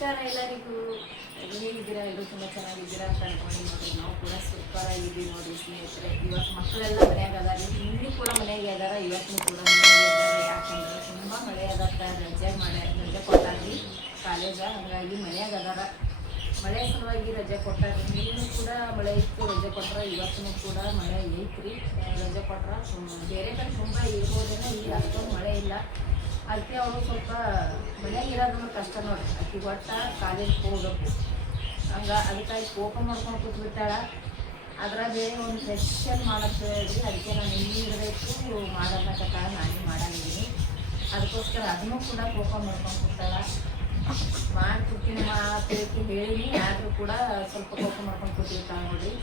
ನಮಸ್ಕಾರ ಎಲ್ಲರಿಗೂ. ಹೇಗಿದ್ದೀರಾ? ಎಲ್ಲರೂ ತುಂಬ ಚೆನ್ನಾಗಿದ್ದೀರಾ ಅಂತ ಅನ್ಕೊಂಡು ನೋಡ್ರಿ, ನಾವು ಕೂಡ ಸೂಪರ್ ಆಗಿದ್ದೀವಿ ನೋಡಿ ಸ್ನೇಹಿತರೆ. ಇವತ್ತು ಮಕ್ಕಳೆಲ್ಲ ಮನೆಯಾಗ ಅದಾರ, ನಿನ್ನೆ ಕೂಡ ಮನೆಯಾಗೆ ಅದಾರ, ಇವತ್ತು ಕೂಡ ಮನೆಯಾಗೆ ಅದಾರ. ಯಾಕಂದ್ರೆ ತುಂಬ ಮಳೆ ಅದತ್ತ, ರಜೆ ಕೊಟ್ಟಾರ್ರಿ ಕಾಲೇಜ, ಹಾಗಾಗಿ ಮನೆಯಾಗ ಅದಾರ. ಮಳೆ ಸಲುವಾಗಿ ರಜೆ ಕೊಟ್ಟಾರ್ರಿ. ನಿನ್ನೆ ಕೂಡ ಮಳೆ ಇತ್ತು, ರಜೆ ಕೊಟ್ರ. ಇವತ್ತು ಕೂಡ ಮಳೆ ಐತ್ರಿ, ರಜೆ ಕೊಟ್ರ. ಬೇರೆ ಕಡೆ ತುಂಬ ಇರ್ಬೋದೇನೋ, ಇಲ್ಲಿ ಅಷ್ಟೊಂದು ಮಳೆ ಇಲ್ಲ. ಅದಕ್ಕೆ ಅವರು ಸ್ವಲ್ಪ ಮನೆಯಾಗ ಇರೋದನ್ನ ಕಷ್ಟ ನೋಡಿ. ಆಕೆ ಒಟ್ಟ ಕಾಲೇಜ್ಗೆ ಹೋಗ್ಬೇಕು, ಅದಕ್ಕಾಗಿ ಕೋಪ ಮಾಡ್ಕೊಂಡು ಕೂತ್ಬಿಟ್ಟಾಳ. ಅದ್ರಾಗೆ ಒಂದು ಫೆಷನ್ ಮಾಡಕ್ಕೆ ಹೇಳ್ರಿ, ಅದಕ್ಕೆ ನಾನು ಇನ್ನೂ ಇರಬೇಕು ಮಾಡೋದಕ್ಕ ನಾನೇ ಮಾಡಂಗಿದ್ದೀನಿ. ಅದಕ್ಕೋಸ್ಕರ ಅದನ್ನು ಕೂಡ ಕೋಪ ಮಾಡ್ಕೊಂಡು ಕೂತಾಳ. ಮಾಡ್ಕೊಡ್ತೀನಿ ಮಾತೇಕೆ ಹೇಳಿನಿ, ಆದರೂ ಕೂಡ ಸ್ವಲ್ಪ ಕೋಪ ಮಾಡ್ಕೊಂಡು ಕೂತಿರ್ತಾಳೆ ನೋಡ್ರಿ.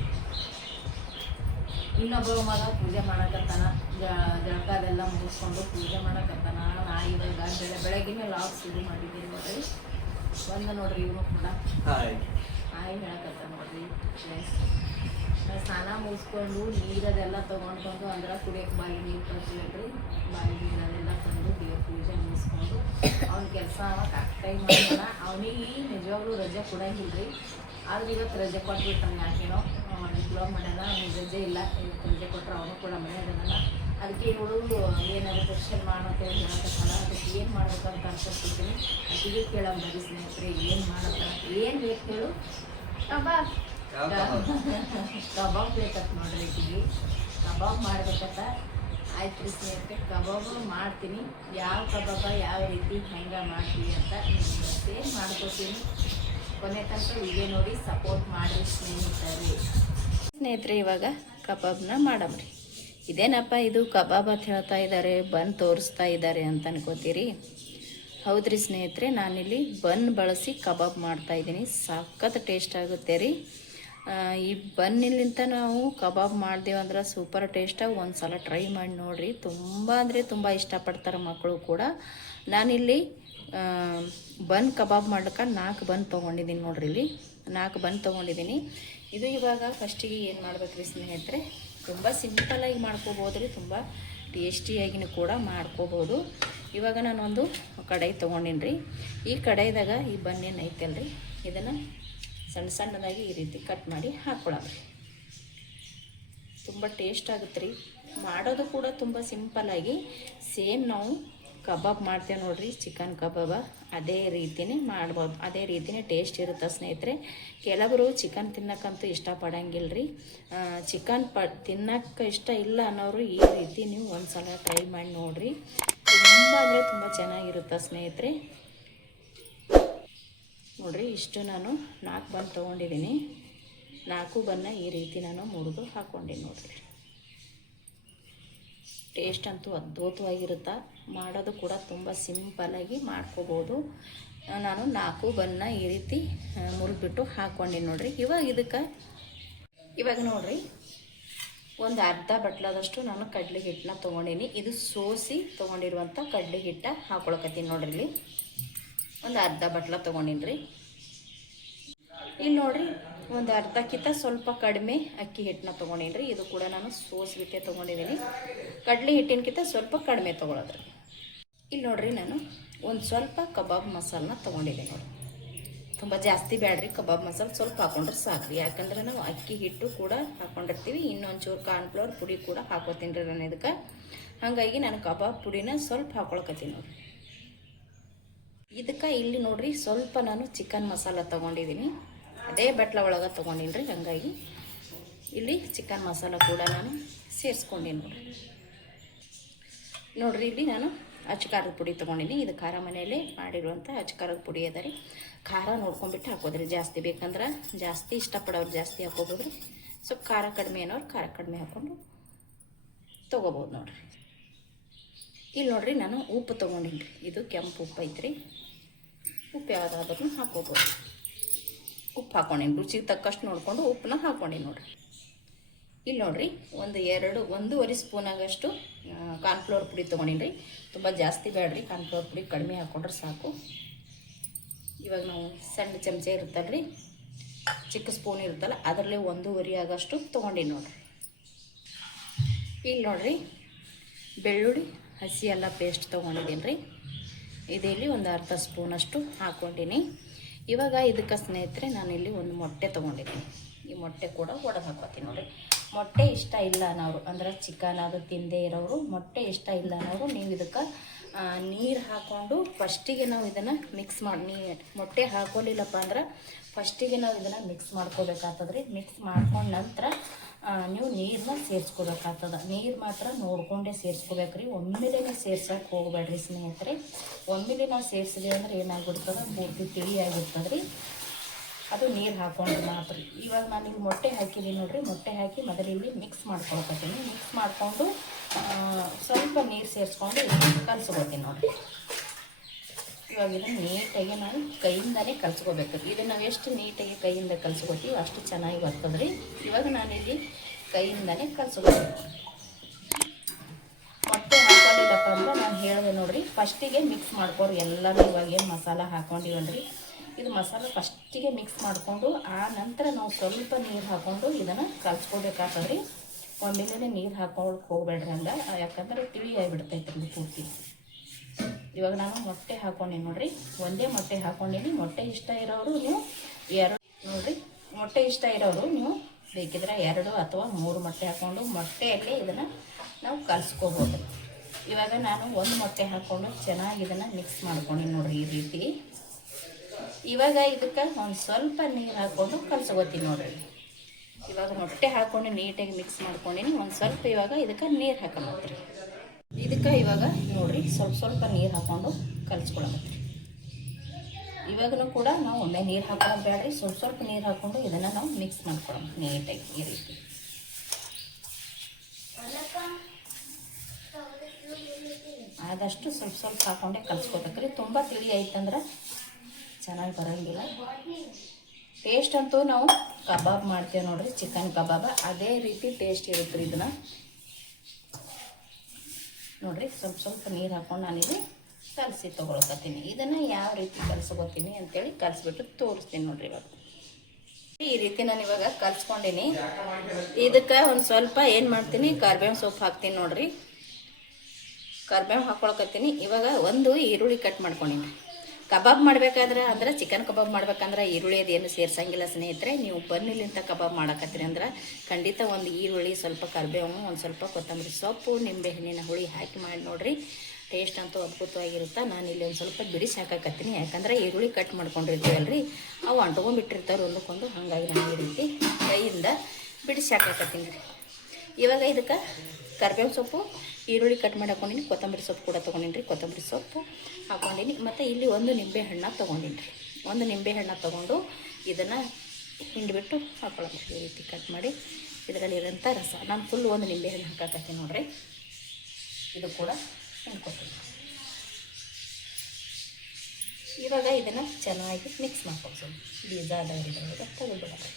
ಇನ್ನೊಬ್ಬ ಮಗ ಪೂಜೆ ಮಾಡಕತ್ತಾನ, ಜಳಕದೆಲ್ಲ ಮುಗಿಸ್ಕೊಂಡು ಪೂಜೆ ಮಾಡಕತ್ತಾನ. ನಾ ಇವಾಗ ಬೆಳಗ್ಗಿನ ಲಾಗ್ ಶುರು ಮಾಡಿದ್ದೀನಿ ನೋಡ್ರಿ. ನೋಡ್ರಿ ಇವನು ಕೂಡ ಹಾಯ್ ಹೇಳಕತ್ತ ನೋಡ್ರಿ. ಸ್ನಾನ ಮುಗಿಸ್ಕೊಂಡು ನೀರದೆಲ್ಲ ತೊಗೊಂಡ್ಕೊಂಡು ಅಂದ್ರೆ ಕುಡಿಯೋಕೆ ಬಾಯಿ ನೀರು ತರ್ತೀವಲ್ರಿ, ಬಾಯಿ ನೀರದೆಲ್ಲ ತಂದು ದೇವ್ರ ಪೂಜೆ ಮುಗಿಸ್ಕೊಂಡು ಅವ್ನ ಕೆಲಸ ಕರೆಕ್ಟಾಗಿ ಮಾಡೋಣ. ಅವನಿಗೆ ನಿಜವಾಗ್ಲೂ ರಜೆ ಕೊಡಂಗಿಲ್ರಿ, ಆದ್ರೆ ಇವತ್ತು ರಜೆ ಕೊಟ್ಬಿಟ್ಟಾನೆ. ಯಾಕೇನೋ ಡಿಪ್ಲೊಮಾ ಮಾಡ್ಯಾನ, ಅವ್ನಿಗೆ ರಜೆ ಇಲ್ಲ. ಇವತ್ತು ರಜೆ ಕೊಟ್ಟರೆ ಅವನು ಕೂಡ ಮನೆಯಾಗಲ್ಲ. ಅದಕ್ಕೆ ಇವಳು ಏನಾದ್ರು ಕ್ವಶನ್ ಮಾಡೋಂತ ಹೇಳಕತ್ತಲ್ಲ, ಅದಕ್ಕೆ ಏನು ಮಾಡ್ಬೇಕಂತ ಅನ್ಕೊಳ್ತಿದ್ದೀನಿ. ಅದಕ್ಕೆ ಕೇಳಂಬರಿ ಸ್ನೇಹಿತರೆ, ಏನು ಮಾಡತ್ತ, ಏನು ಬೇಕು ಹೇಳು? ಕಬಾಬ್ ಬೇಕಂತ ನೋಡ್ರಿ. ಈಗಿಗೆ ಕಬಾಬ್ ಮಾಡ್ಬೇಕಂತ. ಆಯ್ತು ರೀ ಸ್ನೇಹಿತರೆ, ಕಬಾಬು ಮಾಡ್ತೀನಿ. ಯಾವ ಕಬಾಬ ಯಾವ ರೀತಿ ಹೆಂಗೆ ಮಾಡ್ತೀವಿ ಅಂತ ನಿಮ್ಗೆ ಸೇರ್ ಮಾಡ್ಕೊತೀನಿ. ಕೊನೆ ತನಕ ವಿಡಿಯೋ ನೋಡಿ ಸಪೋರ್ಟ್ ಮಾಡಿ ಸ್ನೇಹಿತರೆ. ಇವಾಗ ಕಬಾಬ್ನ ಮಾಡಮ್ರಿ. ಇದೇನಪ್ಪ ಇದು ಕಬಾಬ್ ಅಂತ ಹೇಳ್ತಾ ಇದ್ದಾರೆ, ಬನ್ ತೋರಿಸ್ತಾ ಇದ್ದಾರೆ ಅಂತ ಅನ್ಕೋತೀರಿ. ಹೌದ್ರಿ ಸ್ನೇಹಿತರೆ, ನಾನಿಲ್ಲಿ ಬನ್ ಬಳಸಿ ಕಬಾಬ್ ಮಾಡ್ತಾಯಿದ್ದೀನಿ. ಸಖತ್ ಟೇಸ್ಟ್ ಆಗುತ್ತೆ ರೀ. ಈ ಬನ್ನಿಲಿಂತ ನಾವು ಕಬಾಬ್ ಮಾಡ್ದೇವು ಅಂದ್ರೆ ಸೂಪರ್ ಟೇಸ್ಟಾಗಿ ಒಂದು ಸಲ ಟ್ರೈ ಮಾಡಿ ನೋಡಿರಿ. ತುಂಬ ಅಂದರೆ ತುಂಬ ಇಷ್ಟಪಡ್ತಾರೆ ಮಕ್ಕಳು ಕೂಡ. ನಾನಿಲ್ಲಿ ಬನ್ ಕಬಾಬ್ ಮಾಡ್ಲಿಕ್ಕೆ 4 ಬನ್ ತೊಗೊಂಡಿದ್ದೀನಿ ನೋಡ್ರಿ. ಇಲ್ಲಿ 4 ಬನ್ ತೊಗೊಂಡಿದ್ದೀನಿ. ಇದು ಇವಾಗ ಫಸ್ಟಿಗೆ ಏನು ಮಾಡ್ಬೇಕ್ರಿ ಸ್ನೇಹಿತರೆ, ತುಂಬ ಸಿಂಪಲಾಗಿ ಮಾಡ್ಕೋಬೋದು ರೀ, ತುಂಬ ಟೇಸ್ಟಿಯಾಗಿನೂ ಕೂಡ ಮಾಡ್ಕೋಬೋದು. ಇವಾಗ ನಾನೊಂದು ಕಡಾಯಿ ತೊಗೊಂಡಿನಿ ರೀ. ಈ ಕಡಾಯಿದಾಗ ಈ ಬನ್ನೇನು ಐತಲ್ರಿ, ಇದನ್ನು ಸಣ್ಣ ಸಣ್ಣದಾಗಿ ಈ ರೀತಿ ಕಟ್ ಮಾಡಿ ಹಾಕ್ಕೊಳಮ್ರಿ. ತುಂಬ ಟೇಸ್ಟ್ ಆಗುತ್ತೆ ರೀ. ಮಾಡೋದು ಕೂಡ ತುಂಬ ಸಿಂಪಲ್ಲಾಗಿ ಸೇಮ್ ನಾವು ಕಬಾಬ್ ಮಾಡ್ತೇವೆ ನೋಡ್ರಿ, ಚಿಕನ್ ಕಬಾಬ ಅದೇ ರೀತಿಯೇ ಮಾಡ್ಬೋದು, ಅದೇ ರೀತಿಯೇ ಟೇಸ್ಟ್ ಇರುತ್ತೆ ಸ್ನೇಹಿತರೆ. ಕೆಲವರು ಚಿಕನ್ ತಿನ್ನಕ್ಕಂತೂ ಇಷ್ಟಪಡಂಗಿಲ್ಲ ರೀ. ಚಿಕನ್ ತಿನ್ನಕ್ಕೆ ಇಷ್ಟ ಇಲ್ಲ ಅನ್ನೋರು ಈ ರೀತಿ ನೀವು ಒಂದು ಸಲ ಟ್ರೈ ಮಾಡಿ ನೋಡಿರಿ. ತುಂಬ ಅಂದರೆ ತುಂಬ ಚೆನ್ನಾಗಿರುತ್ತೆ ಸ್ನೇಹಿತರೆ. ನೋಡಿರಿ, ಇಷ್ಟು ನಾನು 4 ಬನ್ ತೊಗೊಂಡಿದ್ದೀನಿ. 4 ಬನ್ನ ಈ ರೀತಿ ನಾನು ಮುರಿದು ಹಾಕ್ಕೊಂಡಿನಿ ನೋಡಿರಿ. ಟೇಸ್ಟ್ ಅಂತೂ ಅದ್ಭುತವಾಗಿರುತ್ತೆ. ಮಾಡೋದು ಕೂಡ ತುಂಬ ಸಿಂಪಲ್ಲಾಗಿ ಮಾಡ್ಕೋಬೋದು. ನಾನು 4 ಬನ್ನ ಈ ರೀತಿ ಮುರಿದ್ಬಿಟ್ಟು ಹಾಕ್ಕೊಂಡಿನಿ ನೋಡಿರಿ. ಇವಾಗ ನೋಡಿರಿ, ಒಂದು ಅರ್ಧ ಬಟ್ಲದಷ್ಟು ನಾನು ಕಡಲೆ ಹಿಟ್ಟನ್ನ ತೊಗೊಂಡಿನಿ. ಇದು ಸೋಸಿ ತೊಗೊಂಡಿರುವಂಥ ಕಡಲೆ ಹಿಟ್ಟ ಹಾಕ್ಕೊಳಕತ್ತೀನಿ ನೋಡ್ರಿ. ಇಲ್ಲಿ ಒಂದು ಅರ್ಧ ಬಟ್ಲ ತೊಗೊಂಡಿನಿ ರೀ. ಇಲ್ಲಿ ನೋಡಿರಿ, ಒಂದು ಅರ್ಧಕ್ಕಿಂತ ಸ್ವಲ್ಪ ಕಡಿಮೆ ಅಕ್ಕಿ ಹಿಟ್ಟನ್ನ ತೊಗೊಂಡಿನಿ ರೀ. ಇದು ಕೂಡ ನಾನು ಸೋಸ್ಬಿಟ್ಟೆ ತೊಗೊಂಡಿದ್ದೀನಿ. ಕಡಲೆ ಹಿಟ್ಟಿನಕ್ಕಿಂತ ಸ್ವಲ್ಪ ಕಡಿಮೆ ತೊಗೊಳೋದ್ರಿ. ಇಲ್ಲಿ ನೋಡಿರಿ, ನಾನು ಒಂದು ಸ್ವಲ್ಪ ಕಬಾಬ್ ಮಸಾಲನ್ನ ತೊಗೊಂಡಿದ್ದೀನಿ ನೋಡಿ. ತುಂಬ ಜಾಸ್ತಿ ಬೇಡ್ರಿ, ಕಬಾಬ್ ಮಸಾಲೆ ಸ್ವಲ್ಪ ಹಾಕೊಂಡ್ರೆ ಸಾಕ್ರಿ. ಯಾಕಂದ್ರೆ ನಾವು ಅಕ್ಕಿ ಹಿಟ್ಟು ಕೂಡ ಹಾಕ್ಕೊಂಡಿರ್ತೀವಿ, ಇನ್ನೊಂಚೂರು ಕಾರ್ನ್ಫ್ಲವರ್ ಪುಡಿ ಕೂಡ ಹಾಕೋತೀನಿ ರೀ ನಾನು ಇದಕ್ಕೆ. ಹಾಗಾಗಿ ನಾನು ಕಬಾಬ್ ಪುಡಿನ ಸ್ವಲ್ಪ ಹಾಕೊಳಕತ್ತೀನಿ ನೋಡಿ. ಇದಕ್ಕೆ ಇಲ್ಲಿ ನೋಡಿರಿ, ಸ್ವಲ್ಪ ನಾನು ಚಿಕನ್ ಮಸಾಲ ತೊಗೊಂಡಿದ್ದೀನಿ, ಅದೇ ಬಟ್ಲ ಒಳಗೆ ತೊಗೊಂಡಿನಿ ರೀ. ಹಾಗಾಗಿ ಇಲ್ಲಿ ಚಿಕನ್ ಮಸಾಲ ಕೂಡ ನಾನು ಸೇರಿಸ್ಕೊಂಡಿನಿ ನೋಡ್ರಿ. ಇಲ್ಲಿ ನಾನು ಅಚ್ಚಕಾರದ ಪುಡಿ ತೊಗೊಂಡಿನಿ. ಇದು ಖಾರ ಮನೆಯಲ್ಲೇ ಮಾಡಿರುವಂಥ ಅಚ್ಚಕಾರದ ಪುಡಿ ಅದ ರೀ. ಖಾರ ನೋಡ್ಕೊಂಡ್ಬಿಟ್ಟು ಹಾಕೋದ್ರಿ. ಜಾಸ್ತಿ ಬೇಕಂದ್ರೆ ಜಾಸ್ತಿ, ಇಷ್ಟಪಡೋರು ಜಾಸ್ತಿ ಹಾಕೋಬೋದ್ರಿ. ಸ್ವಲ್ಪ ಖಾರ ಕಡಿಮೆ ಅನ್ನೋರು ಖಾರ ಕಡಿಮೆ ಹಾಕ್ಕೊಂಡು ತೊಗೋಬೋದು ನೋಡ್ರಿ. ಇಲ್ಲಿ ನೋಡ್ರಿ, ನಾನು ಉಪ್ಪು ತೊಗೊಂಡಿನಿ ರೀ. ಇದು ಕೆಂಪು ಉಪ್ಪು ಐತ್ರಿ. ಉಪ್ಪು ಯಾವುದಾದ್ರೂ ಹಾಕೋಬೋದು. ಉಪ್ಪು ಹಾಕ್ಕೊಂಡಿನಿ, ರುಚಿಗೆ ತಕ್ಕಷ್ಟು ನೋಡಿಕೊಂಡು ಉಪ್ಪನ್ನ ಹಾಕ್ಕೊಂಡಿನಿ ನೋಡಿರಿ. ಇಲ್ಲಿ ನೋಡಿರಿ, ಒಂದೂವರೆ ಸ್ಪೂನಾಗಷ್ಟು ಕಾರ್ನ್ಫ್ಲವರ್ ಪುಡಿ ತೊಗೊಂಡಿನಿ ರೀ. ತುಂಬ ಜಾಸ್ತಿ ಬೇಡ್ರಿ, ಕಾರ್ನ್ಫ್ಲವರ್ ಪುಡಿ ಕಡಿಮೆ ಹಾಕ್ಕೊಂಡ್ರೆ ಸಾಕು. ಇವಾಗ ನಾವು ಸಣ್ಣ ಚಮಚ ಇರುತ್ತಲ್ಲ ರೀ, ಚಿಕ್ಕ ಸ್ಪೂನ್ ಇರುತ್ತಲ್ಲ, ಅದರಲ್ಲೇ 1.5 ಆಗಷ್ಟು ತೊಗೊಂಡಿನಿ ನೋಡಿರಿ. ಇಲ್ಲಿ ನೋಡಿರಿ, ಬೆಳ್ಳುಳ್ಳಿ ಹಸಿ ಎಲ್ಲ ಪೇಸ್ಟ್ ತೊಗೊಂಡಿದ್ದೀನಿ ರೀ. ಇದರಲ್ಲಿ ಒಂದು ಅರ್ಧ ಸ್ಪೂನಷ್ಟು ಹಾಕ್ಕೊಂಡಿನಿ. ಇವಾಗ ಇದಕ್ಕೆ ಸ್ನೇಹಿತರೆ ನಾನಿಲ್ಲಿ ಒಂದು ಮೊಟ್ಟೆ ತೊಗೊಂಡಿದ್ದೀನಿ. ಈ ಮೊಟ್ಟೆ ಕೂಡ ಒಡೆದು ಹಾಕೋತೀನಿ ನೋಡಿರಿ. ಮೊಟ್ಟೆ ಇಷ್ಟ ಇಲ್ಲ ಅನ್ನೋರು, ಅಂದ್ರೆ ಚಿಕನ್ ಅದು ತಿಂದೇ ಇರೋರು, ಮೊಟ್ಟೆ ಇಷ್ಟ ಇಲ್ಲ ಅನ್ನೋರು ನೀವು ಇದಕ್ಕೆ ನೀರು ಹಾಕ್ಕೊಂಡು ಫಸ್ಟಿಗೆ ನಾವು ಇದನ್ನು ಮಿಕ್ಸ್ ಮಾಡಿ, ಮೊಟ್ಟೆ ಹಾಕ್ಕೊಳ್ಳಿಲ್ಲಪ್ಪ ಅಂದ್ರೆ ಫಸ್ಟಿಗೆ ನಾವು ಇದನ್ನು ಮಿಕ್ಸ್ ಮಾಡ್ಕೋಬೇಕಾಗ್ತದ್ರಿ. ಮಿಕ್ಸ್ ಮಾಡ್ಕೊಂಡು ನಂತರ ನೀವು ನೀರನ್ನ ಸೇರಿಸ್ಕೋಬೇಕಾಗ್ತದ. ನೀರು ಮಾತ್ರ ನೋಡಿಕೊಂಡೇ ಸೇರಿಸ್ಕೋಬೇಕ್ರಿ. ಒಮ್ಮೆಲೇ ಸೇರ್ಸೋಕೆ ಹೋಗ್ಬೇಡ್ರಿ ಸ್ನೇಹಿತರೆ. ಒಮ್ಮೆಲೆ ನಾವು ಸೇರಿಸಿದೆ ಅಂದ್ರೆ ಏನಾಗ್ಬಿಡ್ತದೆ, ಪೂರ್ತಿ ತಿಳಿಯಾಗಿರ್ತದೆ ರೀ. ಅದು ನೀರು ಹಾಕ್ಕೊಂಡ್ರೆ ಮಾತ್ರ. ಇವಾಗ ನಾನೀಗ ಮೊಟ್ಟೆ ಹಾಕಿದ್ದೀನಿ ನೋಡಿರಿ. ಮೊಟ್ಟೆ ಹಾಕಿ ಮೊದಲಿಲ್ಲಿ ಮಿಕ್ಸ್ ಮಾಡ್ಕೊಳ್ತೀನಿ. ಮಿಕ್ಸ್ ಮಾಡಿಕೊಂಡು ಸ್ವಲ್ಪ ನೀರು ಸೇರಿಸ್ಕೊಂಡು ಕಲಸ್ಕೊತೀನಿ ನೋಡಿರಿ. ಇವಾಗ ಇದನ್ನು ನೀಟಾಗಿ ನಾವು ಕೈಯಿಂದನೇ ಕಲಸ್ಕೋಬೇಕು. ಇದನ್ನು ನಾವು ಎಷ್ಟು ನೀಟಾಗಿ ಕೈಯಿಂದ ಕಲಸ್ಕೋತೀವಿ ಅಷ್ಟು ಚೆನ್ನಾಗಿ ಬರ್ತದೆ ರೀ. ಇವಾಗ ನಾನಿಲ್ಲಿ ಕೈಯಿಂದನೇ ಕಲಸ್ಕೋತೀನಿ. ಮೊಟ್ಟೆ ಹಾಕೊಂಡಿದ್ದಪ್ಪ ಅಂದ್ರೆ ನಾನು ಹೇಳಿದೆ ನೋಡಿರಿ, ಫಸ್ಟಿಗೆ ಮಿಕ್ಸ್ ಮಾಡ್ಕೊರಿ ಎಲ್ಲರೂ. ಇವಾಗ ಏನು ಮಸಾಲ ಹಾಕ್ಕೊಂಡಿವಲ್ರಿ, ಇದು ಮಸಾಲ ಫಸ್ಟಿಗೆ ಮಿಕ್ಸ್ ಮಾಡಿಕೊಂಡು ಆ ನಂತರ ನಾವು ಸ್ವಲ್ಪ ನೀರು ಹಾಕ್ಕೊಂಡು ಇದನ್ನು ಕಲಸ್ಕೋಬೇಕಾಗ್ತದೆ ರೀ. ಒಮ್ಮೆಲೇ ನೀರು ಹಾಕೊಳ್ಳೋಕೆ ಹೋಗ್ಬೇಡ್ರಿ ಹಂಗೆ, ಯಾಕಂದ್ರೆ ತಿಳಿ ಆಗಿಬಿಡ್ತೈತೆ ರೀ ಪೂರ್ತಿ. ಇವಾಗ ನಾನು ಮೊಟ್ಟೆ ಹಾಕ್ಕೊಂಡಿ ನೋಡಿರಿ, ಒಂದೇ ಮೊಟ್ಟೆ ಹಾಕ್ಕೊಂಡಿನಿ. ಮೊಟ್ಟೆ ಇಷ್ಟ ಇರೋರು ನೀವು ಎರಡು ನೋಡಿರಿ, ಮೊಟ್ಟೆ ಇಷ್ಟ ಇರೋರು ನೀವು ಬೇಕಿದ್ರೆ 2 ಅಥವಾ 3 ಮೊಟ್ಟೆ ಹಾಕ್ಕೊಂಡು ಮೊಟ್ಟೆಯಲ್ಲಿ ಇದನ್ನು ನಾವು ಕಲಿಸ್ಕೋಬೋದು. ಇವಾಗ ನಾನು ಒಂದು ಮೊಟ್ಟೆ ಹಾಕ್ಕೊಂಡು ಚೆನ್ನಾಗಿ ಇದನ್ನು ಮಿಕ್ಸ್ ಮಾಡ್ಕೊಂಡು ನೋಡಿರಿ ಈ ರೀತಿ. ಇವಾಗ ಇದಕ್ಕೆ ಒಂದು ಸ್ವಲ್ಪ ನೀರು ಹಾಕ್ಕೊಂಡು ಕಲಸ್ಕೋತೀನಿ ನೋಡಿರಿ. ಇವಾಗ ಮೊಟ್ಟೆ ಹಾಕ್ಕೊಂಡು ನೀಟಾಗಿ ಮಿಕ್ಸ್ ಮಾಡ್ಕೊಂಡಿನಿ. ಒಂದು ಸ್ವಲ್ಪ ಇವಾಗ ಇದಕ್ಕೆ ನೀರು ಹಾಕೊಂಡ್ರಿ. ಇದಕ್ಕೆ ಇವಾಗ ನೋಡಿರಿ ಸ್ವಲ್ಪ ನೀರು ಹಾಕ್ಕೊಂಡು ಕಲಿಸ್ಕೊಳಕತ್ರಿ. ಇವಾಗಲೂ ಕೂಡ ನಾವು ಒಮ್ಮೆ ನೀರು ಹಾಕೋದು ಬೇಡ್ರಿ, ಸ್ವಲ್ಪ ನೀರು ಹಾಕ್ಕೊಂಡು ಇದನ್ನು ನಾವು ಮಿಕ್ಸ್ ಮಾಡ್ಕೊಳ್ಳೋಣ ನೀಟಾಗಿ ಈ ರೀತಿ. ಆದಷ್ಟು ಸ್ವಲ್ಪ ಹಾಕ್ಕೊಂಡೆ ಕಲಿಸ್ಕೋಬೇಕ್ರಿ. ತುಂಬ ತಿಳಿ ಆಯ್ತಂದ್ರೆ ಚೆನ್ನಾಗಿ ಬರೋಂಗಿಲ್ಲ. ಟೇಸ್ಟ್ ಅಂತೂ ನಾವು ಕಬಾಬ್ ಮಾಡ್ತೇವೆ ನೋಡಿರಿ, ಚಿಕನ್ ಕಬಾಬ ಅದೇ ರೀತಿ ಟೇಸ್ಟ್ ಇರುತ್ತೆ ರೀ. ಇದನ್ನು ನೋಡಿರಿ ಸ್ವಲ್ಪ ನೀರು ಹಾಕ್ಕೊಂಡು ನಾನಿಲ್ಲಿ ಕಲಸಿ ತೊಗೊಳಕತ್ತೀನಿ. ಇದನ್ನು ಯಾವ ರೀತಿ ಕಲಸ್ಕೋತೀನಿ ಅಂತೇಳಿ ಕಲಿಸ್ಬಿಟ್ಟು ತೋರಿಸ್ತೀನಿ ನೋಡಿರಿ. ಇವಾಗ ಈ ರೀತಿ ನಾನು ಇವಾಗ ಕಲಿಸ್ಕೊಂಡೀನಿ. ಇದಕ್ಕೆ ಒಂದು ಸ್ವಲ್ಪ ಏನು ಮಾಡ್ತೀನಿ, ಕರ್ಬೇವು ಸೊಪ್ಪು ಹಾಕ್ತೀನಿ ನೋಡಿರಿ. ಕರ್ಬೇವು ಹಾಕ್ಕೊಳಕತ್ತೀನಿ. ಇವಾಗ ಒಂದು ಈರುಳ್ಳಿ ಕಟ್ ಮಾಡ್ಕೊಂಡಿನಿ. ಕಬಾಬ್ ಮಾಡಬೇಕಾದ್ರೆ ಅಂದ್ರೆ ಚಿಕನ್ ಕಬಾಬ್ ಮಾಡ್ಬೇಕಂದ್ರೆ ಈರುಳ್ಳಿ ಅದೇನು ಸೇರ್ಸಂಗಿಲ್ಲ ಸ್ನೇಹಿತರೆ. ನೀವು ಬನ್ನಿಲಿಂತ ಕಬಾಬ್ ಮಾಡಕತ್ತೀರಿ ಅಂದ್ರೆ ಖಂಡಿತ ಒಂದು ಈರುಳ್ಳಿ, ಸ್ವಲ್ಪ ಕರಿಬೇವು, ಒಂದು ಸ್ವಲ್ಪ ಕೊತ್ತಂಬರಿ ಸೊಪ್ಪು, ನಿಂಬೆಹಣ್ಣಿನ ಹುಳಿ ಹಾಕಿ ಮಾಡಿ ನೋಡಿರಿ. ಟೇಸ್ಟ್ ಅಂತೂ ಅದ್ಭುತವಾಗಿರುತ್ತೆ. ನಾನಿಲ್ಲಿ ಒಂದು ಸ್ವಲ್ಪ ಬಿಡಿಸಿ ಹಾಕಕತ್ತೀನಿ, ಯಾಕಂದ್ರೆ ಈರುಳ್ಳಿ ಕಟ್ ಮಾಡ್ಕೊಂಡಿರ್ತೀವಲ್ರಿ, ಅವು ಅಂಟ್ಕೊಂಡ್ಬಿಟ್ಟಿರ್ತಾವೆ ಒಂದಕ್ಕೊಂದು. ಹಾಗಾಗಿ ನಾನು ಈ ರೀತಿ ಕೈಯಿಂದ ಬಿಡಿಸಿ ಹಾಕಕತ್ತೀನಿ ರೀ. ಇವಾಗ ಇದಕ್ಕೆ ಕರಿಬೇವು ಸೊಪ್ಪು, ಈರುಳ್ಳಿ ಕಟ್ ಮಾಡಿ ಹಾಕೊಂಡಿನಿ, ಕೊತ್ತಂಬರಿ ಸೊಪ್ಪು ಕೂಡ ತೊಗೊಂಡಿನಿ ರೀ. ಕೊತ್ತಂಬರಿ ಸೊಪ್ಪು ಹಾಕ್ಕೊಂಡಿನಿ. ಮತ್ತು ಇಲ್ಲಿ ಒಂದು ನಿಂಬೆ ಹಣ್ಣು ತೊಗೊಂಡಿನಿ ರೀ. ಒಂದು ನಿಂಬೆ ಹಣ್ಣು ತೊಗೊಂಡು ಇದನ್ನು ಹಿಂಡಿಬಿಟ್ಟು ಹಾಕೊಳ್ಳೋದು ಈ ರೀತಿ ಕಟ್ ಮಾಡಿ. ಇದರಲ್ಲಿರೋಂಥ ರಸ ನಾನು ಫುಲ್ ಒಂದು ನಿಂಬೆ ಹಣ್ಣು ಹಾಕಕತ್ತೀನಿ ನೋಡಿರಿ. ಇದು ಕೂಡ ಹಿಂಡ್ಕೊತೀನಿ. ಇವಾಗ ಇದನ್ನು ಚೆನ್ನಾಗಿ ಮಿಕ್ಸ್ ಮಾಡ್ಕೊಂಡು ಬೀಜ ಅದಾಗಿರೋದು ತೆಗೆದುಬಿಡೋದು.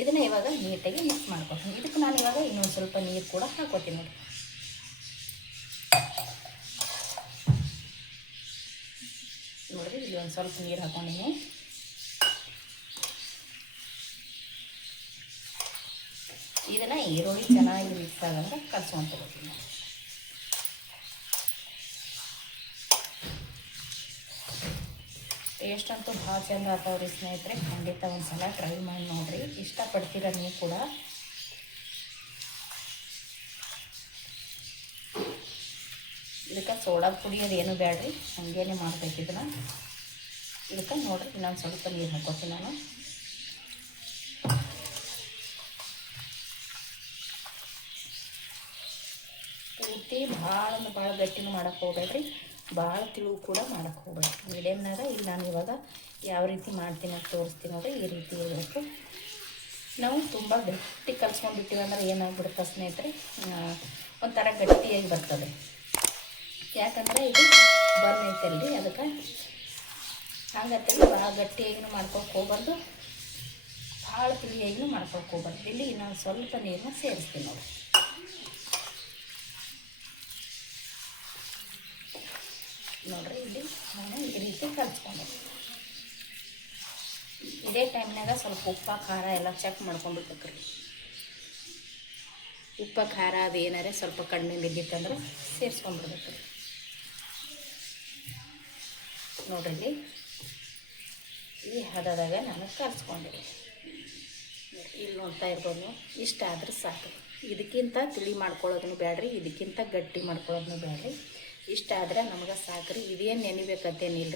ಇದನ್ನು ಇವಾಗ ನೀಟಾಗಿ ಮಿಕ್ಸ್ ಮಾಡ್ಕೊತೀನಿ. ಇದಕ್ಕೆ ನಾನು ಇವಾಗ ಇನ್ನೊಂದು ಸ್ವಲ್ಪ ನೀರು ಕೂಡ ಹಾಕೋತೀನಿ ನೋಡಿ. ನೋಡಿರಿ, ಇಲ್ಲಿ ಒಂದು ಸ್ವಲ್ಪ ನೀರು ಹಾಕೊಂಡಿನಿ. ಇದನ್ನು ಈರುಳ್ಳಿ ಚೆನ್ನಾಗಿ ಮಿಕ್ಸ್ ಆಗಂಗೆ ಕಲ್ಸ್ಕೊಂಡು ತಗೋತೀನಿ. ಟೇಸ್ಟ್ ಅಂತೂ ಭಾಳ ಚಂದ ಆಗ್ತಾವ್ರಿ ಸ್ನೇಹಿತರೆ. ಖಂಡಿತ ಒಂದು ಸಲ ಟ್ರೈ ಮಾಡಿ ನೋಡಿರಿ, ಇಷ್ಟಪಡ್ತೀರ ನೀವು ಕೂಡ. ಇದಕ್ಕೆ ಸೋಡಾ ಪುಡಿಯೋದು ಏನು ಬೇಡ್ರಿ, ಹಾಗೇನೆ ಮಾಡ್ಬೇಕು ಇದನ್ನು. ಇದಕ್ಕೆ ನೋಡಿರಿ ಇನ್ನೊಂದು ಸ್ವಲ್ಪ ನೀರು ಹಾಕೋತೀನಿ ನಾನು. ಪೂರ್ತಿ ಭಾಳ ಗಟ್ಟಿನೂ ಮಾಡೋಕ್ಕೆ ಹೋಗ್ಬೇಡ್ರಿ, ಭಾಳ ತಿಳು ಕೂಡ ಮಾಡೋಕ್ಕೆ ಹೋಗ್ಬೇಡ್ರಿ. ಮೀಡಿಯಮ್ನಾಗ ಇಲ್ಲಿ ನಾನು ಇವಾಗ ಯಾವ ರೀತಿ ಮಾಡ್ತೀನಿ ಅಂತ ತೋರಿಸ್ತೀನಿ ನೋಡಿ. ಈ ರೀತಿ ಇರಬೇಕು. ನಾವು ತುಂಬ ಗಟ್ಟಿ ಕಲ್ಸ್ಕೊಂಡ್ಬಿಟ್ಟಿವಿ ಅಂದ್ರೆ ಏನಾಗ್ಬಿಡುತ್ತೆ ಸ್ನೇಹಿತರೆ, ಒಂಥರ ಗಟ್ಟಿಯಾಗಿ ಬರ್ತದೆ. ಯಾಕಂದರೆ ಇದು ಬನ್ ಐತಲ್ರಿ, ಅದಕ್ಕೆ ಹಂಗತ್ತಲ್ಲಿ ಭಾಳ ಗಟ್ಟಿಯಾಗಿನೂ ಮಾಡ್ಕೊಳಕ್ಕೆ ಹೋಗ್ಬಾರ್ದು, ಭಾಳ ತಿಳಿಯಾಗಿನೂ ಮಾಡ್ಕೊಳಕ್ಕೆ ಹೋಗ್ಬಾರ್ದು. ಇಲ್ಲಿ ಇನ್ನೊಂದು ಸ್ವಲ್ಪ ನೀರನ್ನ ಸೇರಿಸ್ತೀನಿ ನೋಡಿ. ನೋಡಿರಿ, ಇಲ್ಲಿ ನಾನು ಈ ರೀತಿ ಕಲ್ಸ್ಕೊಂಡೆ. ಇದೇ ಟೈಮ್ನಾಗ ಸ್ವಲ್ಪ ಉಪ್ಪು ಖಾರ ಎಲ್ಲ ಚೆಕ್ ಮಾಡ್ಕೊಂಡ್ಬಿಡ್ಬೇಕ್ರಿ. ಉಪ್ಪು ಖಾರ ಅದು ಏನಾರೆ ಸ್ವಲ್ಪ ಕಡಿಮೆ ಬಿದ್ದಿತ್ತಂದ್ರೆ ಸೇರಿಸ್ಕೊಂಡ್ಬಿಡ್ಬೇಕು. ನೋಡ್ರಿ ಈ ಹದದಾಗ ನಾನು ಕಲಿಸ್ಕೊಂಡಿರಿ. ಇಲ್ಲಿ ನೋಡ್ತಾ ಇರ್ಬೋದು, ಇಷ್ಟ ಆದ್ರೆ ಸಾಕು. ಇದಕ್ಕಿಂತ ತಿಳಿ ಮಾಡ್ಕೊಳ್ಳೋದನ್ನು ಬೇಡ್ರಿ, ಇದಕ್ಕಿಂತ ಗಟ್ಟಿ ಮಾಡ್ಕೊಳ್ಳೋದನ್ನು ಬೇಡ್ರಿ. ಇಷ್ಟ ಆದರೆ ನಮಗೆ ಸಾಕ್ರಿ. ಇದೇನು ನೆನಿಬೇಕಂತೇನಿಲ್ಲ.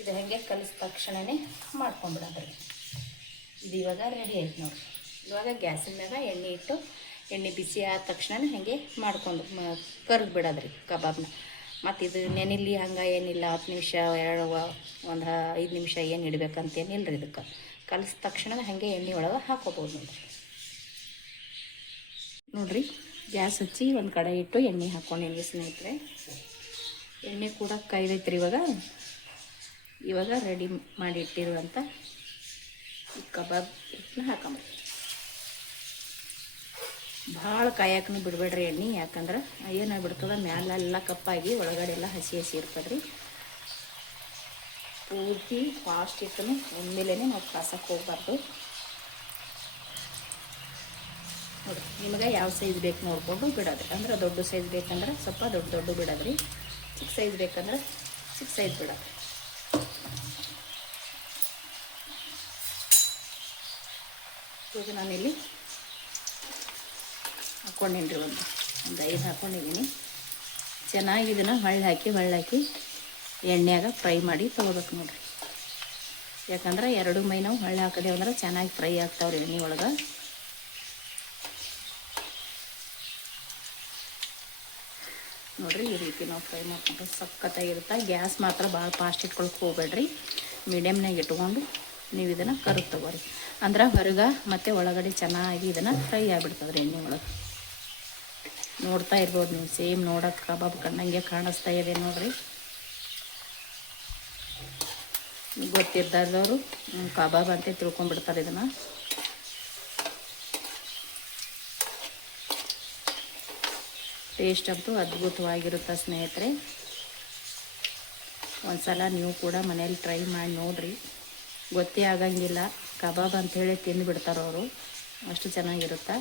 ಇದು ಹಾಗೆ ಕಲಿಸಿದ ತಕ್ಷಣವೇ ಮಾಡ್ಕೊಂಬಿಡೋದ್ರಿ. ಇದು ಇವಾಗ ರೆಡಿ ಆಯ್ತು ನೋಡಿರಿ. ಇವಾಗ ಗ್ಯಾಸಿನ ಮ್ಯಾಗ ಎಣ್ಣೆ ಇಟ್ಟು, ಎಣ್ಣೆ ಬಿಸಿ ಆದ ತಕ್ಷಣ ಹಾಗೆ ಮಾಡ್ಕೊಂಡು ಕರ್ದು ಬಿಡೋದ್ರಿ ಕಬಾಬ್ನ. ಮತ್ತು ಇದು ನೆನಿಲಿ ಹಂಗೆ ಏನಿಲ್ಲ, 10 ನಿಮಿಷ ಒಂದು 5 ನಿಮಿಷ ಏನು ಇಡಬೇಕಂತೇನಿಲ್ಲ ರೀ. ಇದಕ್ಕೆ ಕಲಿಸಿದ ತಕ್ಷಣ ಹಾಗೆ ಎಣ್ಣೆ ಒಳಗೆ ಹಾಕೋಬೋದು ನೋಡಿರಿ. ಗ್ಯಾಸ್ ಹಚ್ಚಿ ಒಂದು ಕಡೆ ಇಟ್ಟು ಎಣ್ಣೆ ಹಾಕ್ಕೊಂಡೇನಿ ಸ್ನೇಹಿತರೆ. ಎಣ್ಣೆ ಕೂಡ ಕಾಯ್ದೈತ್ರಿ. ಇವಾಗ ರೆಡಿ ಮಾಡಿ ಇಟ್ಟಿರುವಂಥ ಈ ಕಬಾಬ್ ಹಿಟ್ಟನ್ನ ಹಾಕೊಂಬಿಡಿ. ಭಾಳ ಕಾಯಕ್ಕೂ ಬಿಡಬೇಡ್ರಿ ಎಣ್ಣೆ, ಯಾಕಂದ್ರೆ ಏನಾಗ್ಬಿಡ್ತದೆ, ಮ್ಯಾಲೆಲ್ಲ ಕಪ್ಪಾಗಿ ಒಳಗಡೆ ಎಲ್ಲ ಹಸಿ ಹಸಿ ಇರ್ತದ್ರಿ. ಪೂರ್ತಿ ಫಾಸ್ಟ್ ಇಟ್ಟನು ಒಮ್ಮೆಲೇ ನಾವು ಕಾಸಕ್ಕೆ ಹೋಗ್ಬಾರ್ದು ನೋಡಿ. ನಿಮಗೆ ಯಾವ ಸೈಜ್ ಬೇಕು ನೋಡಿಕೊಂಡು ಬಿಡೋದ್ರಿ. ಅಂದ್ರೆ ದೊಡ್ಡ ಸೈಜ್ ಬೇಕಂದ್ರೆ ಸ್ವಲ್ಪ ದೊಡ್ಡ ಬಿಡೋದ್ರಿ. ಚಿಕ್ಕ ಸೈಜ್ ಬೇಕಂದ್ರೆ ಚಿಕ್ಕ ಸೈಜ್ ಬಿಡೋದ್ರಿ. ಈಗ ನಾನಿಲ್ಲಿ ಹಾಕ್ಕೊಂಡೇನಿ ರೀ. ಒಂದು 5 ಹಾಕ್ಕೊಂಡಿದ್ದೀನಿ. ಚೆನ್ನಾಗಿ ಇದನ್ನು ಹೊಳ್ಳಿ ಹಾಕಿ ಎಣ್ಣೆಯಾಗ ಫ್ರೈ ಮಾಡಿ ತೊಗೋಬೇಕು ನೋಡಿರಿ. ಯಾಕಂದ್ರೆ 2 ಮೈ ನಾವು ಹೊಳ್ಳಿ ಹಾಕಿದೇವೆ ಅಂದ್ರೆ ಚೆನ್ನಾಗಿ ಫ್ರೈ ಆಗ್ತಾವ್ರಿ ಎಣ್ಣೆ ಒಳಗೆ. ನೋಡಿರಿ, ಈ ರೀತಿ ನಾವು ಫ್ರೈ ಮಾಡ್ಕೊಂಡು ಸಖತ್ತಾಗಿರುತ್ತೆ. ಗ್ಯಾಸ್ ಮಾತ್ರ ಭಾಳ ಫಾಸ್ಟ್ ಇಟ್ಕೊಳಕ್ಕೆ ಹೋಗ್ಬೇಡ್ರಿ. ಮೀಡಿಯಮ್ನಾಗ ಇಟ್ಕೊಂಡು ನೀವು ಇದನ್ನು ಕರುದು ತಗೋರಿ. ಅಂದ್ರೆ ಹೊರಗೆ ಮತ್ತು ಒಳಗಡೆ ಚೆನ್ನಾಗಿ ಇದನ್ನು ಫ್ರೈ ಆಗಿಬಿಡ್ತದ್ರಿ ಎಣ್ಣೆ ಒಳಗೆ. ನೋಡ್ತಾ ಇರ್ಬೋದು ನೀವು, ಸೇಮ್ ನೋಡೋಕೆ ಕಬಾಬ್ ಕಣ್ಣಂಗೆ ಕಾಣಿಸ್ತಾ ಇದೆ ನೋಡಿರಿ. ಗೊತ್ತಿರ್ದಾರ್ದವರು ಕಬಾಬ್ ಅಂತ ತಿಳ್ಕೊಂಡ್ಬಿಡ್ತಾರೆ ಇದನ್ನು. ಟೇಸ್ಟ್ ಅಂತೂ ಅದ್ಭುತವಾಗಿರುತ್ತೆ ಸ್ನೇಹಿತರೆ. ಒಂದು ಸಲ ನೀವು ಕೂಡ ಮನೇಲಿ ಟ್ರೈ ಮಾಡಿ ನೋಡಿರಿ. ಗೊತ್ತೇ ಆಗಂಗಿಲ್ಲ, ಕಬಾಬ್ ಅಂಥೇಳಿ ತಿಂದುಬಿಡ್ತಾರೆ ಅವರು, ಅಷ್ಟು ಚೆನ್ನಾಗಿರುತ್ತೆ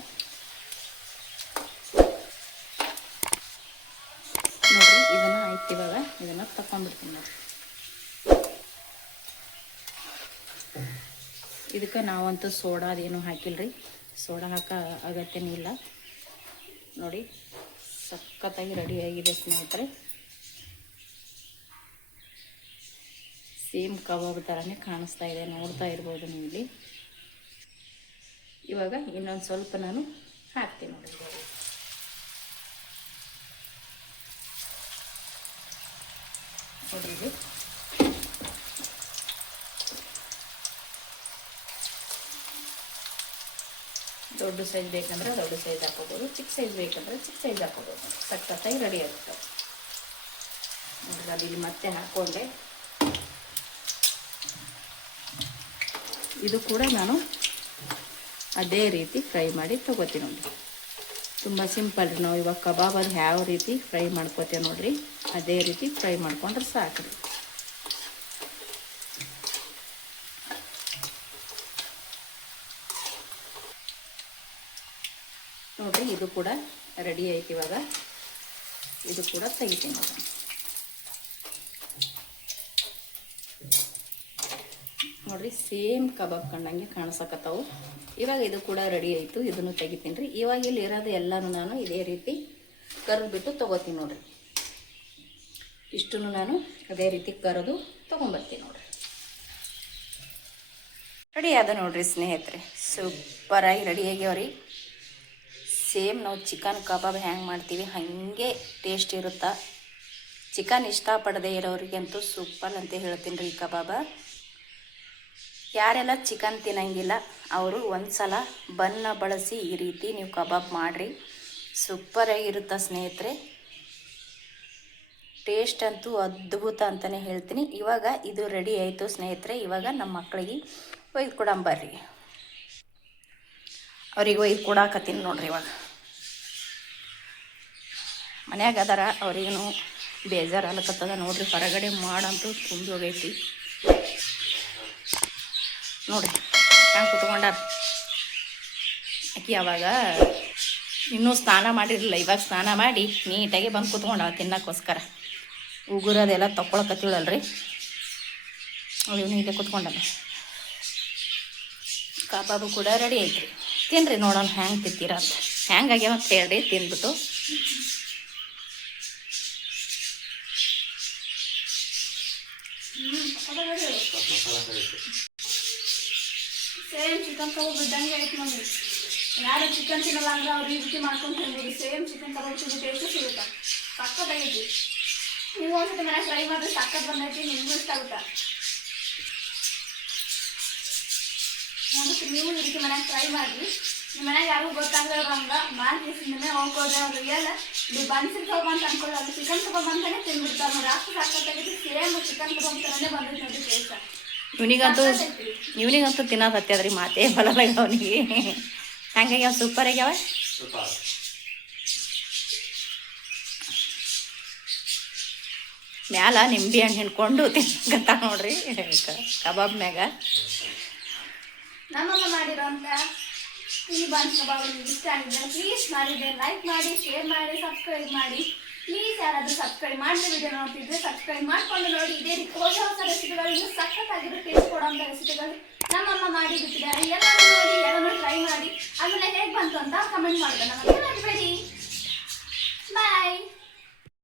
ನೋಡಿರಿ. ಇದನ್ನು ಆಯ್ತು, ಇವಾಗ ಇದನ್ನು ತಗೊಂಡ್ಬಿಡ್ತೀನಿ ನೋಡಿ. ಇದಕ್ಕೆ ನಾವಂತೂ ಸೋಡಾ ಅದೇನು ಹಾಕಿಲ್ರಿ. ಸೋಡಾ ಹಾಕೋ ಅಗತ್ಯನೂ ಇಲ್ಲ ನೋಡಿ. ಸಖತ್ತಾಗಿ ರೆಡಿಯಾಗಿದೆ ಸ್ನೇಹಿತರೆ. ಸೇಮ್ ಕಬಾಬ್ ಥರನೇ ಕಾಣಿಸ್ತಾ ಇದೆ, ನೋಡ್ತಾ ಇರ್ಬೋದು ನೀವು ಇಲ್ಲಿ. ಇವಾಗ ಇನ್ನೊಂದು ಸ್ವಲ್ಪ ನಾನು ಹಾಕ್ತೀನಿ ನೋಡಿ. ನೋಡಿರಿ, ದೊಡ್ಡ ಸೈಜ್ ಬೇಕಂದ್ರೆ ದೊಡ್ಡ ಸೈಜ್ ಹಾಕೋಬೋದು, ಚಿಕ್ಕ ಸೈಜ್ ಬೇಕಂದ್ರೆ ಚಿಕ್ಕ ಸೈಜ್ ಹಾಕೋಬೋದು. ಸಖತ್ತಾಗಿ ರೆಡಿ ಆಗುತ್ತೆ ನೋಡಿರಿ. ಅದು ಇಲ್ಲಿ ಮತ್ತೆ ಹಾಕ್ಕೊಂಡೆ. ಇದು ಕೂಡ ನಾನು ಅದೇ ರೀತಿ ಫ್ರೈ ಮಾಡಿ ತೊಗೋತೀನಿ ನೋಡಿ. ತುಂಬ ಸಿಂಪಲ್ ರೀ. ನಾವು ಇವಾಗ ಕಬಾಬ್ ಅದು ಯಾವ ರೀತಿ ಫ್ರೈ ಮಾಡ್ಕೋತೇವೆ ನೋಡಿರಿ, ಅದೇ ರೀತಿ ಫ್ರೈ ಮಾಡ್ಕೊಂಡ್ರೆ ಸಾಕ್ರಿ. ನೋಡಿರಿ, ಇದು ಕೂಡ ರೆಡಿ ಆಯ್ತು. ಇವಾಗ ಇದು ಕೂಡ ತೆಗಿತೀನಿ ನೋಡಿ. ನೋಡಿರಿ, ಸೇಮ್ ಕಬಾಬ್ ಕಂಡಂಗೆ ಕಾಣಿಸಕತ್ತಾವು. ಇವಾಗ ಇದು ಕೂಡ ರೆಡಿ ಆಯಿತು. ಇದನ್ನು ತೆಗಿತೀನಿ ರೀ. ಇವಾಗ ಇಲ್ಲಿ ಇರೋದು ಎಲ್ಲನೂ ನಾನು ಇದೇ ರೀತಿ ಕರೆದ್ಬಿಟ್ಟು ತೊಗೋತೀನಿ ನೋಡಿರಿ. ಇಷ್ಟನ್ನು ನಾನು ಅದೇ ರೀತಿ ಕರೆದು ತೊಗೊಂಬರ್ತೀನಿ ನೋಡಿರಿ. ರೆಡಿ ಆದ ನೋಡಿರಿ ಸ್ನೇಹಿತರೆ, ಸೂಪರಾಗಿ ರೆಡಿ ಆಗ್ಯಾವ್ರಿ. ಸೇಮ್ ನಾವು ಚಿಕನ್ ಕಬಾಬ್ ಹ್ಯಾಂಗೆ ಮಾಡ್ತೀವಿ ಹಾಗೆ ಟೇಸ್ಟ್ ಇರುತ್ತೆ. ಚಿಕನ್ ಇಷ್ಟಪಡದೇ ಇರೋರಿಗಂತೂ ಸೂಪರ್ ಅಂತ ಹೇಳ್ತೀನಿ ರೀ ಈ ಕಬಾಬ. ಯಾರೆಲ್ಲ ಚಿಕನ್ ತಿನ್ನಂಗಿಲ್ಲ ಅವರು ಒಂದು ಸಲ ಬನ್ನ ಬಳಸಿ ಈ ರೀತಿ ನೀವು ಕಬಾಬ್ ಮಾಡಿರಿ, ಸೂಪರಾಗಿರುತ್ತೆ ಸ್ನೇಹಿತರೆ. ಟೇಸ್ಟ್ ಅಂತೂ ಅದ್ಭುತ ಅಂತಲೇ ಹೇಳ್ತೀನಿ. ಇವಾಗ ಇದು ರೆಡಿ ಆಯಿತು ಸ್ನೇಹಿತರೆ. ಇವಾಗ ನಮ್ಮ ಮಕ್ಕಳಿಗೆ ಒಯ್ದು ಕೊಡಂಬರ್ರಿ. ಅವ್ರಿಗೆ ಒಯ್ದು ಕೊಡಾಕತ್ತೀನಿ ನೋಡ್ರಿ. ಇವಾಗ ಮನ್ಯಾಗ ಅದಾರ, ಅವ್ರಿಗೂ ಬೇಜಾರು ಅಲಕತ್ತದ ನೋಡ್ರಿ. ಹೊರಗಡೆ ಮಾಡಂತೂ ತುಂಬಿ ಹೋಗೈತಿ ನೋಡ್ರಿ. ಹ್ಯಾಂಗೆ ಕುತ್ಕೊಂಡಾರ. ಆಕಿ ಅವಾಗ ಇನ್ನೂ ಸ್ನಾನ ಮಾಡಿರಲಿಲ್ಲ, ಇವಾಗ ಸ್ನಾನ ಮಾಡಿ ನೀಟಾಗಿ ಬಂದು ಕುತ್ಕೊಂಡಾವ ತಿನ್ನೋಕ್ಕೋಸ್ಕರ. ಉಗುರದೆಲ್ಲ ತೊಗೊಳಕತ್ತಿಳಲ್ರಿ. ಇವನು ಇಲ್ಲೇ ಕುತ್ಕೊಂಡಾನೆ. ಕಬಾಬು ಕೂಡ ರೆಡಿ ಐತ್ರಿ. ತಿನ್ನಿರಿ ನೋಡೋಣ ಹ್ಯಾಂಗೆ ತಿಂತೀರ ಅಂತ. ಹ್ಯಾಂಗಾಗ್ಯಾವ ಅಂತ ಹೇಳ್ರಿ ತಿಂದ್ಬಿಟ್ಟು. ಸೇಮ್ ಚಿಕನ್ ಕಬಾಬ್ ಇದ್ದಂಗೆ ಐತೆ ಮಮ್ಮಿ. ಯಾರು ಚಿಕನ್ ತಿನ್ನಲ್ಲ ಅಂದ್ರೆ ಅವ್ರು ಈ ರೀತಿ ಮಾಡ್ಕೊಂಡು ತಿನ್ಬೋದು. ಸೇಮ್ ಚಿಕನ್ ಕಬಾಬ್ ತಿನ್ನೋ ಟೇಸ್ಟು ಸಿಗುತ್ತೆ. ಸಕ್ಕತ್ತಾಗೈತಿ. ನೀವು ಒಂದ್ಸತಿ ಮನೆ ಟ್ರೈ ಮಾಡಿದ್ರೆ ಸಕ್ಕತ್ ಬಂದೈತಿ. ನಿಮಗೂ ಇಷ್ಟ ಆಗುತ್ತಾ? ಅದಕ್ಕೆ ನೀವು ಈ ರೀತಿ ಮನೆಗೆ ಟ್ರೈ ಮಾಡಿ. ನಿಮ್ಮ ಮನೆಗೆ ಯಾರಿಗೂ ಗೊತ್ತಾಗಲ್ಲ ಹಂಗೆ ಮಾಡ್ತೀಸಿಂದನೇ ಹೋಗೋದ್ರೆ ಅವ್ರು ಎಲ್ಲ ಇದು ಬನ್ಸಿನ ಕಬಾಬ್ ಅಂತ ಅನ್ಕೊಳ್ಳಿ. ಅದು ಚಿಕನ್ ಕಬಾಬ್ ಅಂತಾನೆ ತಿನ್ಬಿಡ್ತಾರೆ ನೋಡಿ. ಅಷ್ಟು ಸಕ್ಕತ್ತಾಗೈತಿ. ಸೇಮ್ ಚಿಕನ್ ಕಬಾಬ್ ಥರನೇ ಬಂದೈತೆ ನೋಡಿ ಟೇಸ್ಟ್. ಇವನಿಗಂತೂ ತಿನ್ನೋದು ಹತ್ಯದ್ರಿ, ಮಾತೇ ಬರಲ್ಲ ಅವನಿಗೆ. ಹಂಗಾಗ್ಯಾವ ಸೂಪರ್ ಆಗ್ಯಾವ. ಮ್ಯಾಲ ನಿಂಬೆ ಹಣ್ಣು ಹಿಂಡ್ಕೊಂಡು ತಿನ್ನಕತ್ತ ನೋಡ್ರಿ ಕಬಾಬ್ ಮ್ಯಾಗ. ನಮ್ಮಮ್ಮ ಮಾಡಿರೋಂಥ ಈ ಬನ್ಸ್ ಕಬಾಬ್ ನಿಮ್ಗೆ ಇಷ್ಟ ಆಗಿದ್ದರೆ ಪ್ಲೀಸ್ ಮಾಡಿದ್ರೆ ಲೈಕ್ ಮಾಡಿ, ಶೇರ್ ಮಾಡಿ, ಸಬ್ಸ್ಕ್ರೈಬ್ ಮಾಡಿ. ಪ್ಲೀಸ್ ಯಾರಾದರೂ ಸಬ್ಸ್ಕ್ರೈಬ್ ಮಾಡಿದ ವಿಡಿಯೋ ನೋಡ್ತಿದ್ರೆ ಸಬ್ಸ್ಕ್ರೈಬ್ ಮಾಡ್ಕೊಂಡು ನೋಡಿ. ಇದೇ ರೀತಿ ಹೊಸ ಹೊಸ ರೆಸಿಪಿಗಳು, ಇನ್ನೂ ಸಖತ್ತಾಗಿರೋ ಟೇಸ್ಟ್ ಕೊಡೋಂಥ ರೆಸಿಪಿಗಳು ನಮ್ಮಮ್ಮ ಮಾಡಿ ಬಿಟ್ಟಿದ್ದಾರೆ. ಎಲ್ಲರೂ ನೋಡಿ, ಎಲ್ಲರೂ ಟ್ರೈ ಮಾಡಿ. ಆಮೇಲೆ ಹೇಗೆ ಬಂತು ಅಂತ ಕಮೆಂಟ್ ಮಾಡಿದೆ.